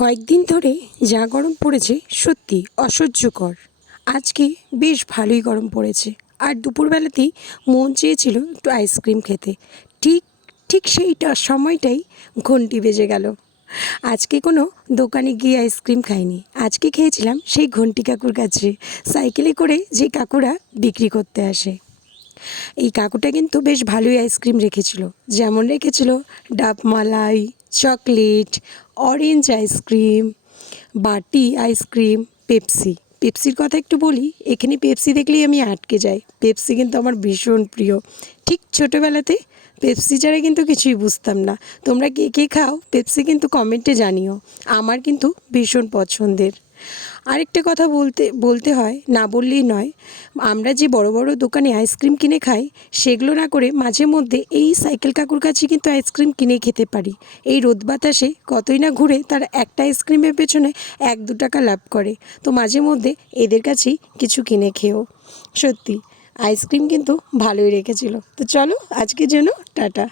কয়েকদিন ধরে যা গরম পড়েছে সত্যি অসহ্যকর। আজকে বেশ ভালোই গরম পড়েছে। আর দুপুরবেলাতেই মন চেয়েছিল একটু আইসক্রিম খেতে। ঠিক ঠিক সেইটা সময়টাই ঘন্টি বেজে গেল। আজকে কোনো দোকানে গিয়ে আইসক্রিম খাইনি, আজকে খেয়েছিলাম সেই ঘন্টি কাকুর কাছে, সাইকেলে করে যে কাকুরা বিক্রি করতে আসে। এই কাকুটা কিন্তু বেশ ভালোই আইসক্রিম রেখেছিল, যেমন রেখেছিল ডাব মালাই, চকলেট, অরেঞ্জ আইসক্রিম, বাটি আইসক্রিম, পেপসি। পেপসির কথা একটু বলি, এখানে পেপসি দেখলেই আমি আটকে যাই। পেপসি কিন্তু আমার ভীষণ প্রিয়। ঠিক ছোটোবেলাতে পেপসি ছাড়া কিন্তু কিছুই বুঝতাম না। তোমরা কে কে খাও পেপসি কিন্তু কমেন্টে জানিও। আমার কিন্তু ভীষণ পছন্দের। আরেকটা কথা বলতে হয়, না বললেই নয়। আমরা যে বড় বড় দোকানে আইসক্রিম কিনে খাই, সেগুলো না করে মাঝে মধ্যে এই সাইকেল কাকুর কাছে কিন্তু আইসক্রিম কিনে খেতে পারি। এই রোদ বাতাসে কতই না ঘুরে তার একটা আইসক্রিমের পেছনে 1-2 টাকা লাভ করে। তো মাঝে মধ্যে এদের কাছেই কিছু কিনে খেও। সত্যি আইসক্রিম কিন্তু ভালোই রেখেছিল। তো চলো আজকের জন্য টাটা।